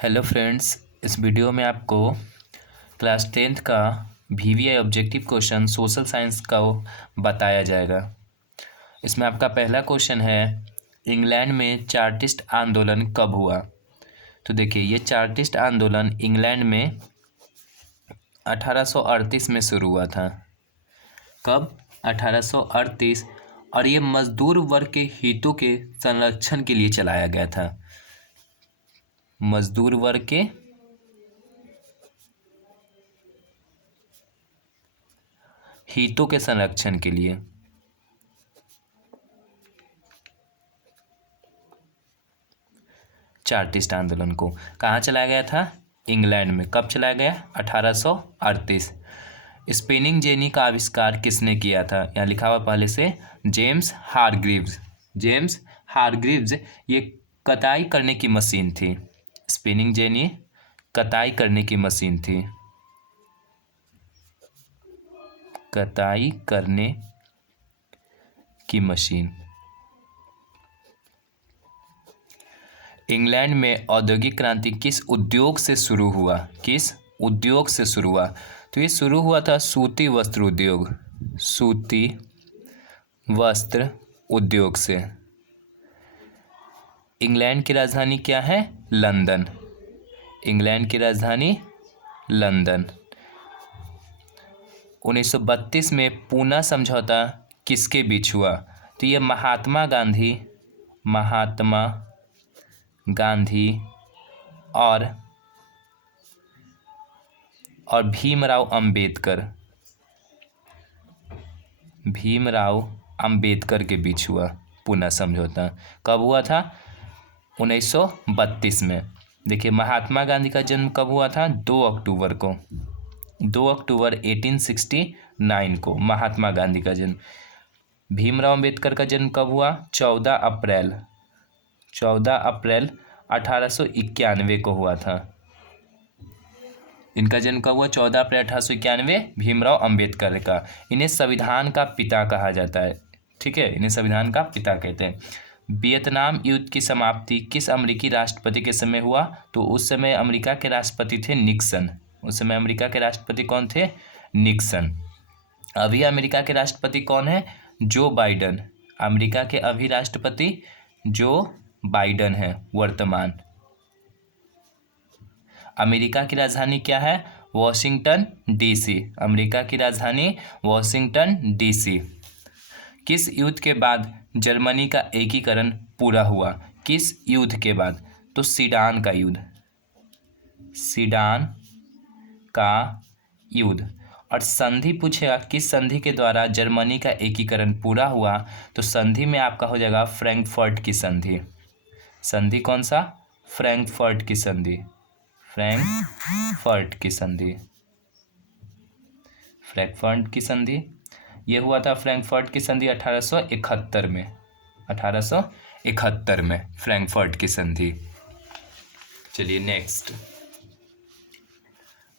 Hello friends, इस video में आपको क्लास 10th का VVI objective question social science का बताया जाएगा। इसमें आपका पहला क्वेश्चन है, इंग्लैंड में चार्टिस्ट आंदोलन कब हुआ। तो देखिए, ये चार्टिस्ट आंदोलन इंग्लैंड में 1838 में शुरू हुआ था। कब? 1838। और ये मजदूर वर्ग के हितों के संरक्षण के लिए चलाया गया था। मजदूर वर्ग के हितों के संरक्षण के लिए। चार्टिस्ट आंदोलन को कहाँ चलाया गया था? इंग्लैंड में। कब चलाया गया? 1838। स्पिनिंग जेनी का आविष्कार किसने किया था? यहाँ लिखा हुआ पहले से, जेम्स हारग्रीव्स। James Hargreaves. ये कताई करने की मशीन थी। स्पिनिंग जेनी कताई करने की मशीन थी। कताई करने की मशीन। इंग्लैंड में औद्योगिक क्रांति किस उद्योग से शुरू हुआ? किस उद्योग से शुरू हुआ? तो ये शुरू हुआ था सूती वस्त्र उद्योग। सूती वस्त्र उद्योग से। इंग्लैंड की राजधानी क्या है? लंदन। इंग्लैंड की राजधानी लंदन। 1932 में पूना समझौता किसके बीच हुआ? तो ये महात्मा गांधी और भीमराव अंबेडकर के बीच हुआ पूना समझौता। कब हुआ था? 1932 में। देखिए, महात्मा गांधी का जन्म कब हुआ था? 2 अक्टूबर को। 2 अक्टूबर 1869 को महात्मा गांधी का जन्म। भीमराव अंबेडकर का जन्म कब हुआ? 14 अप्रैल 1891 को हुआ था। इनका जन्म कब हुआ? 14 अप्रैल 1891, भीमराव अंबेडकर का। इन्हें संविधान का पिता कहा जाता है। ठीक है, इन्हें संविधान का पिता कहते हैं। वियतनाम युद्ध की समाप्ति किस अमेरिकी राष्ट्रपति के समय हुआ? तो उस समय अमेरिका के राष्ट्रपति थे निक्सन। उस समय अमेरिका के राष्ट्रपति कौन थे? निक्सन। अभी अमेरिका के राष्ट्रपति कौन है? जो बाइडन। अमेरिका के अभी राष्ट्रपति जो बाइडन है वर्तमान। अमेरिका की राजधानी क्या है? Washington DC. अमेरिका की राजधानी वॉशिंगटन डीसी। किस युद्ध के बाद जर्मनी का एकीकरण पूरा हुआ? किस युद्ध के बाद? तो सीडान का युद्ध। सीडान का युद्ध। और संधि पूछेगा, किस संधि के द्वारा जर्मनी का एकीकरण पूरा हुआ? तो संधि में आपका हो जाएगा फ्रैंकफर्ट की संधि। संधि कौन सा? फ्रैंकफर्ट की संधि। फ्रैंकफर्ट की संधि। फ्रैंकफर्ट की संधि यह हुआ था। फ्रैंकफर्ट की संधि 1871 में। 1871 में फ्रैंकफर्ट की संधि। चलिए नेक्स्ट।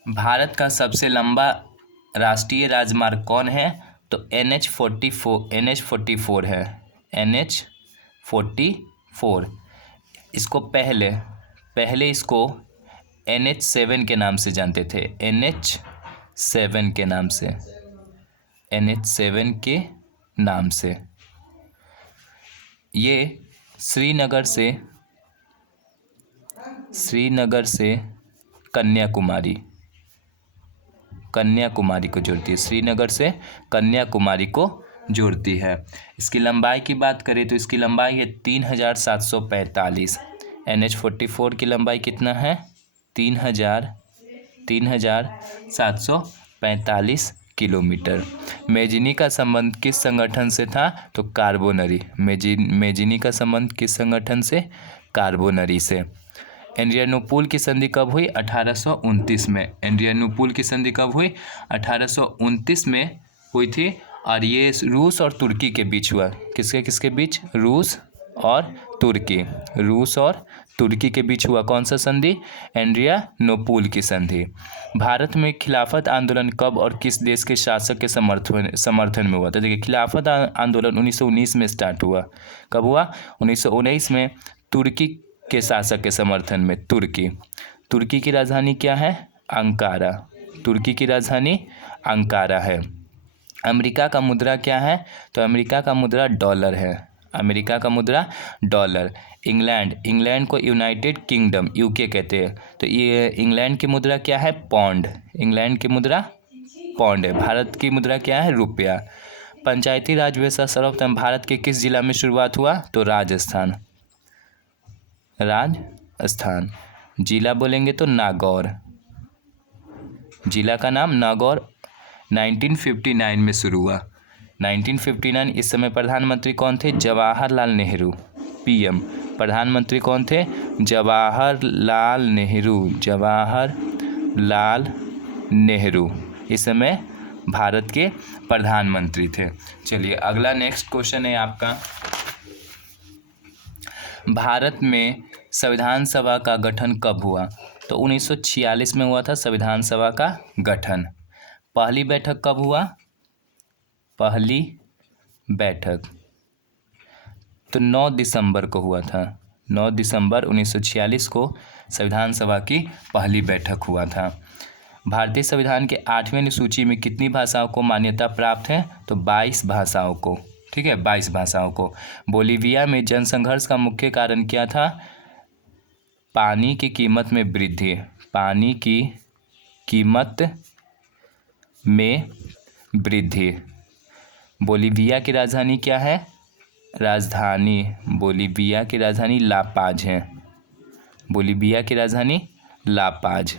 भारत का सबसे लंबा राष्ट्रीय राजमार्ग कौन है? तो NH44 है। NH44। इसको पहले इसको NH7 के नाम से जानते थे। NH7 के नाम से। NH7 के नाम से। ये श्रीनगर से कन्याकुमारी को जोड़ती है। श्रीनगर से कन्याकुमारी को जोड़ती है। इसकी लंबाई की बात करें तो इसकी लंबाई है 3745। NH44 की लंबाई कितना है? 3745 किलोमीटर। मेजिनी का संबंध किस संगठन से था? तो कार्बोनरी। मेजिनी का संबंध किस संगठन से? कार्बोनरी से। एड्रियानोपुल की संधि कब हुई? 1829 में। एड्रियानोपुल की संधि कब हुई? 1829 में हुई थी। और ये रूस और तुर्की के बीच हुआ। किसके बीच? रूस और तुर्की के बीच हुआ। कौन सा संधि? एड्रियानोपुल की संधि। भारत में खिलाफत आंदोलन कब और किस देश के शासक के समर्थन में हुआ? तो देखिए, खिलाफत आंदोलन 1919 में स्टार्ट हुआ। कब हुआ? 1919 में तुर्की के शासक के समर्थन में? तुर्की। तुर्की की राजधानी क्या है? अंकारा। तुर्की की राजधानी अंकारा है। अमेरिका का मुद्रा क्या है? तो अमेरिका का मुद्रा डॉलर है। अमेरिका का मुद्रा डॉलर। इंग्लैंड। इंग्लैंड को यूनाइटेड किंगडम यूके कहते हैं, तो ये इंग्लैंड की मुद्रा क्या है? पौंड। इंग्लैंड की मुद्रा पौंड है। भारत की मुद्रा क्या है? रुपया। पंचायती राज व्यवस्था सर्वप्रथम भारत के किस जिला में शुरुआत हुआ? तो राजस्थान। राजस्थान। जिला बोलेंगे तो नागौर। जिला का नाम नागौर 1959 में शुरू हुआ। 1959। इस समय प्रधानमंत्री कौन थे? जवाहरलाल नेहरू। पीएम प्रधानमंत्री कौन थे? जवाहरलाल नेहरू। जवाहरलाल नेहरू इस समय भारत के प्रधानमंत्री थे। चलिए अगला नेक्स्ट क्वेश्चन है आपका, भारत में संविधान सभा का गठन कब हुआ? तो 1946 में हुआ था संविधान सभा का गठन। पहली बैठक कब हुआ? पहली बैठक तो 9 दिसंबर को हुआ था। 9 दिसंबर 1946 को संविधान सभा की पहली बैठक हुआ था। भारतीय संविधान के 8वें अनुसूची में कितनी भाषाओं को मान्यता प्राप्त है? तो 22 भाषाओं को। ठीक है, 22 भाषाओं को। बोलीविया में जनसंघर्ष का मुख्य कारण क्या था? पानी की कीमत में वृद्धि। पानी की कीमत में वृद्धि। बोलीविया की राजधानी क्या है? बोलीविया की राजधानी लापाज है। बोलीविया की राजधानी लापाज।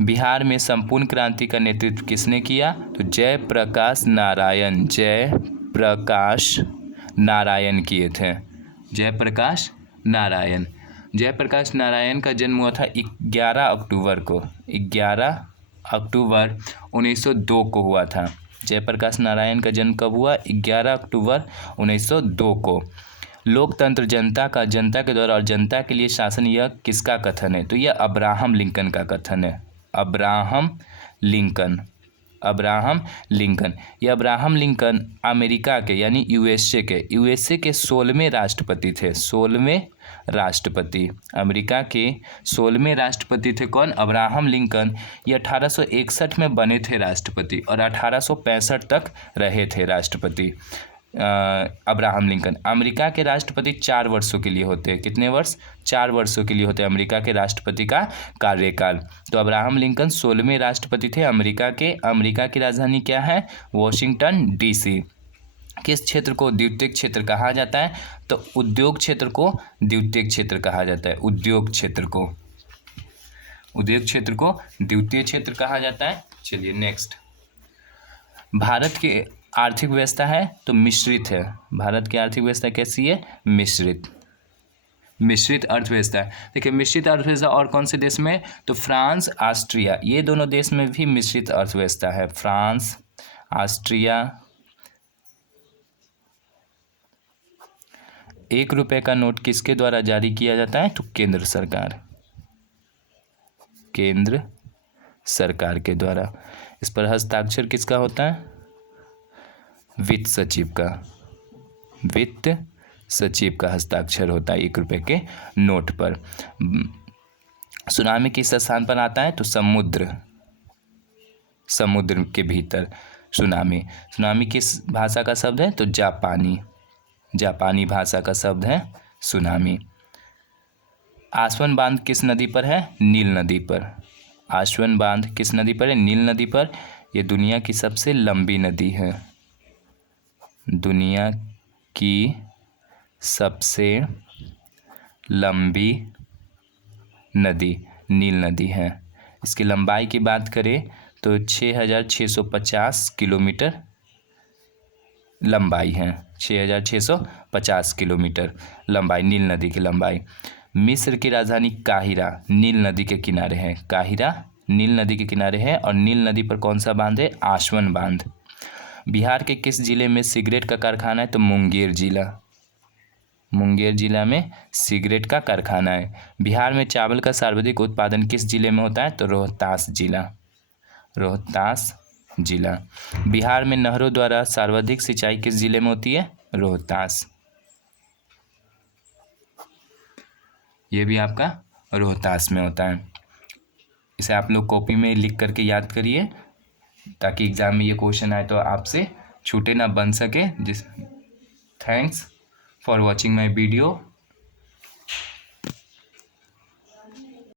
बिहार में संपूर्ण क्रांति का नेतृत्व किसने किया? तो जयप्रकाश नारायण। जयप्रकाश नारायण किए थे। जयप्रकाश नारायण। जयप्रकाश नारायण का जन्म हुआ था 11 अक्टूबर को। 11 अक्टूबर 1902 को हुआ था। जयप्रकाश नारायण का जन्म कब हुआ? 11 अक्टूबर 1902 को। लोकतंत्र जनता का, जनता के द्वारा और जनता के लिए शासन, यह किसका कथन है? तो यह अब्राहम लिंकन का कथन है। Abraham Lincoln. Abraham Lincoln. ये अब्राहम लिंकन अमेरिका के यानी यूएसए के 16वें राष्ट्रपति थे। 16वें राष्ट्रपति। अमेरिका के 16वें राष्ट्रपति थे कौन? Abraham Lincoln. ये 1861 में बने थे राष्ट्रपति और 1865 तक रहे थे राष्ट्रपति। Abraham Lincoln. अमेरिका के राष्ट्रपति 4 वर्षों के लिए होते हैं। कितने वर्ष? 4 वर्षों के लिए होते हैं अमेरिका के राष्ट्रपति का कार्यकाल। तो अब्राहम लिंकन 16वें राष्ट्रपति थे अमेरिका के। अमेरिका की राजधानी क्या है? Washington DC. किस क्षेत्र को द्वितीयक क्षेत्र कहा जाता है? तो उद्योग क्षेत्र को द्वितीयक क्षेत्र कहा जाता है। उद्योग क्षेत्र को द्वितीय क्षेत्र कहा जाता है। चलिए नेक्स्ट, भारत की आर्थिक व्यवस्था है तो मिश्रित है। भारत की आर्थिक व्यवस्था कैसी है? मिश्रित अर्थव्यवस्था है। देखिए मिश्रित अर्थव्यवस्था और कौन से देश में? तो फ्रांस, ऑस्ट्रिया, ये दोनों देश में भी मिश्रित अर्थव्यवस्था है। France, Austria. 1 रुपये का नोट किसके द्वारा जारी किया जाता है? तो केंद्र सरकार के द्वारा। इस पर हस्ताक्षर किसका होता है? वित्त सचिव का हस्ताक्षर होता है 1 रुपये के नोट पर। सुनामी किस स्थान पर आता है? तो समुद्र के भीतर सुनामी किस भाषा का शब्द है? तो जापानी भाषा का शब्द है सुनामी। आसवन बांध किस नदी पर है? नील नदी पर। आसवन बांध किस नदी पर है? नील नदी पर। यह दुनिया की सबसे लंबी नदी है। दुनिया की सबसे लंबी नदी नील नदी है। इसकी लंबाई की बात करें तो 6650 किलोमीटर लंबाई है। 6650 किलोमीटर लंबाई नील नदी की लंबाई। मिस्र की राजधानी काहिरा नील नदी के किनारे है। काहिरा नील नदी के किनारे है और नील नदी पर कौन सा बांध है? आसवन बांध। बिहार के किस जिले में सिगरेट का कारखाना है? तो मुंगेर जिला में सिगरेट का कारखाना है। बिहार में चावल का सर्वाधिक उत्पादन किस जिले में होता है? तो रोहतास जिला। बिहार में नहरों द्वारा सर्वाधिक सिंचाई किस जिले में होती है? रोहतास। ये भी आपका रोहतास में होता है। इसे आप लोग कॉपी में लिख करके याद करिए ताकि एग्ज़ाम में ये क्वेश्चन आए तो आपसे छूटे ना बन सके। Thanks for watching my video.